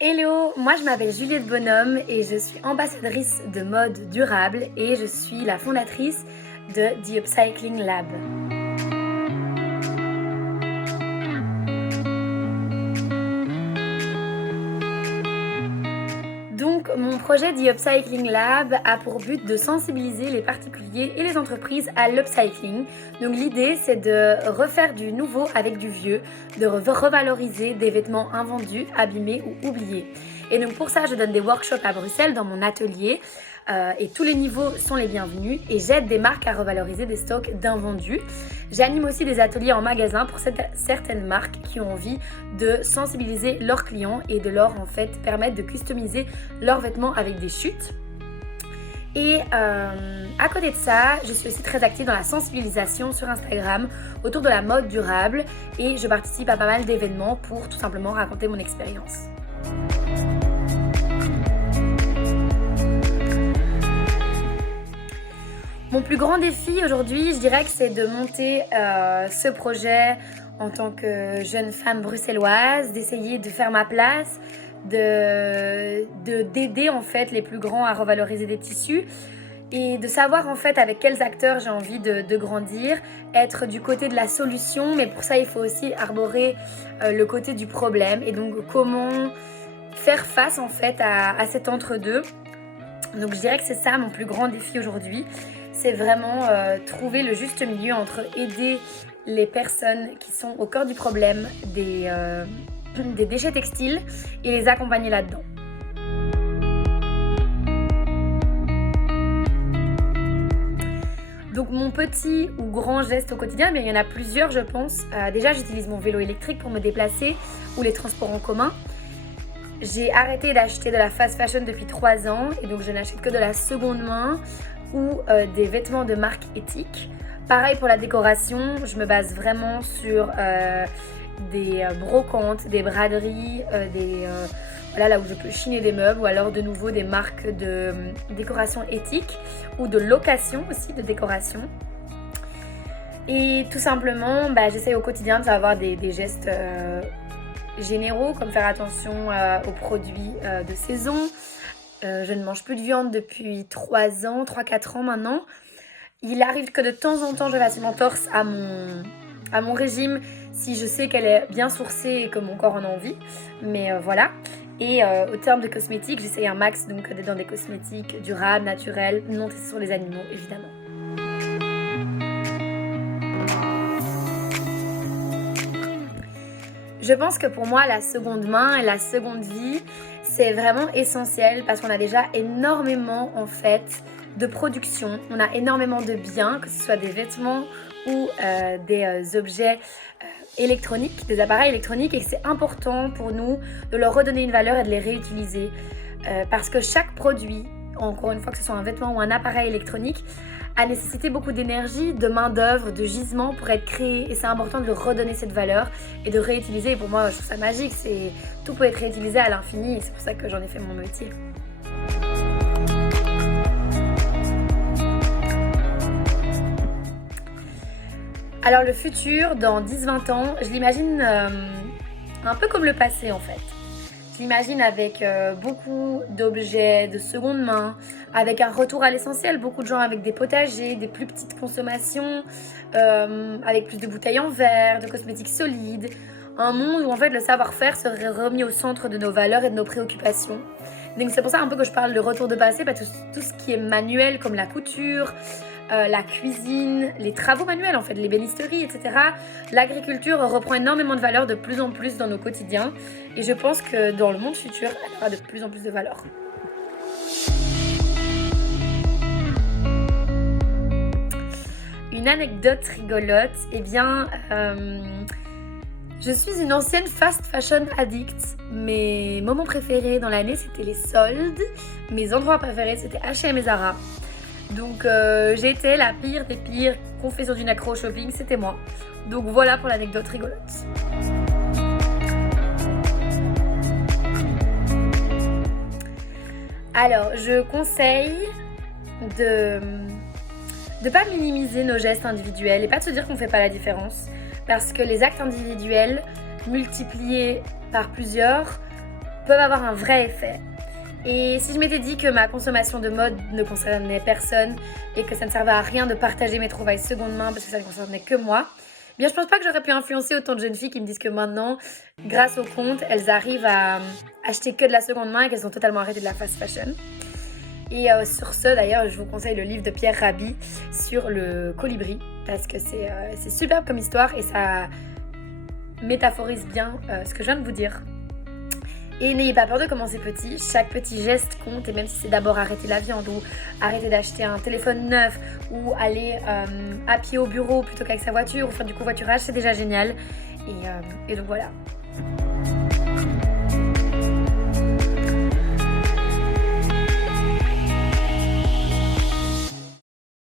Hello, moi je m'appelle Juliette Bonhomme et je suis ambassadrice de mode durable et je suis la fondatrice de The Upcycling Lab. Donc mon projet The Upcycling Lab a pour but de sensibiliser les particuliers et les entreprises à l'upcycling. Donc l'idée c'est de refaire du nouveau avec du vieux, de revaloriser des vêtements invendus, abîmés ou oubliés. Et donc pour ça je donne des workshops à Bruxelles dans mon atelier et tous les niveaux sont les bienvenus et j'aide des marques à revaloriser des stocks d'invendus. J'anime aussi des ateliers en magasin pour certaines marques qui ont envie de sensibiliser leurs clients et de leur permettre de customiser leurs vêtements avec des chutes. Et à côté de ça, je suis aussi très active dans la sensibilisation sur Instagram autour de la mode durable et je participe à pas mal d'événements pour tout simplement raconter mon expérience. Mon plus grand défi aujourd'hui, je dirais que c'est de monter ce projet en tant que jeune femme bruxelloise, d'essayer de faire ma place, d'aider en fait les plus grands à revaloriser des tissus et de savoir en fait avec quels acteurs j'ai envie de grandir, être du côté de la solution, mais pour ça il faut aussi arborer le côté du problème et donc comment faire face en fait à cet entre-deux. Donc je dirais que c'est ça mon plus grand défi aujourd'hui. C'est vraiment trouver le juste milieu entre aider les personnes qui sont au cœur du problème des déchets textiles et les accompagner là-dedans. Donc mon petit ou grand geste au quotidien, mais il y en a plusieurs je pense. Déjà j'utilise mon vélo électrique pour me déplacer ou les transports en commun. J'ai arrêté d'acheter de la fast fashion depuis 3 ans et donc je n'achète que de la seconde main ou des vêtements de marque éthique. Pareil pour la décoration, je me base vraiment sur des brocantes, des braderies, là où je peux chiner des meubles ou alors de nouveau des marques de décoration éthique ou de location aussi de décoration. Et tout simplement, j'essaye au quotidien avoir des gestes généraux comme faire attention aux produits de saison. Je ne mange plus de viande depuis 3-4 ans maintenant. Il arrive que de temps en temps je fasse une entorse à mon régime si je sais qu'elle est bien sourcée et que mon corps en a envie. Mais voilà. Et au terme de cosmétiques, j'essaye un max donc d'être dans des cosmétiques durables, naturels, non testés sur les animaux évidemment. Je pense que pour moi, la seconde main et la seconde vie, c'est vraiment essentiel parce qu'on a déjà énormément en fait de production. On a énormément de biens, que ce soit des vêtements ou des objets électroniques, des appareils électroniques et que c'est important pour nous de leur redonner une valeur et de les réutiliser parce que chaque produit, encore une fois que ce soit un vêtement ou un appareil électronique, a nécessité beaucoup d'énergie, de main d'œuvre, de gisement pour être créé et c'est important de leur redonner cette valeur et de réutiliser. Et pour moi, je trouve ça magique, tout peut être réutilisé à l'infini et c'est pour ça que j'en ai fait mon métier. Alors le futur, dans 10-20 ans, je l'imagine un peu comme le passé en fait. Je l'imagine avec beaucoup d'objets de seconde main, avec un retour à l'essentiel, beaucoup de gens avec des potagers, des plus petites consommations, avec plus de bouteilles en verre, de cosmétiques solides. Un monde où en fait le savoir-faire serait remis au centre de nos valeurs et de nos préoccupations. Donc c'est pour ça un peu que je parle de retour de passé, parce que tout ce qui est manuel comme la couture, la cuisine, les travaux manuels en fait, l'ébénisterie, etc. L'agriculture reprend énormément de valeur de plus en plus dans nos quotidiens et je pense que dans le monde futur, elle aura de plus en plus de valeur. Une anecdote rigolote, je suis une ancienne fast fashion addict. Mes moments préférés dans l'année c'était les soldes, mes endroits préférés c'était H&M et Zara. Donc j'étais la pire des pires confession d'une accro au shopping, c'était moi. Donc voilà pour l'anecdote rigolote. Alors je conseille de pas minimiser nos gestes individuels et pas de se dire qu'on ne fait pas la différence. Parce que les actes individuels multipliés par plusieurs peuvent avoir un vrai effet. Et si je m'étais dit que ma consommation de mode ne concernait personne et que ça ne servait à rien de partager mes trouvailles seconde main parce que ça ne concernait que moi, eh bien je pense pas que j'aurais pu influencer autant de jeunes filles qui me disent que maintenant, grâce au compte, elles arrivent à acheter que de la seconde main et qu'elles ont totalement arrêté de la fast fashion. Et sur ce, d'ailleurs, je vous conseille le livre de Pierre Rabhi sur le colibri parce que c'est superbe comme histoire et ça métaphorise bien ce que je viens de vous dire. Et n'ayez pas peur de commencer petit, chaque petit geste compte et même si c'est d'abord arrêter la viande ou arrêter d'acheter un téléphone neuf ou aller à pied au bureau plutôt qu'avec sa voiture ou faire du covoiturage, c'est déjà génial. Et donc voilà.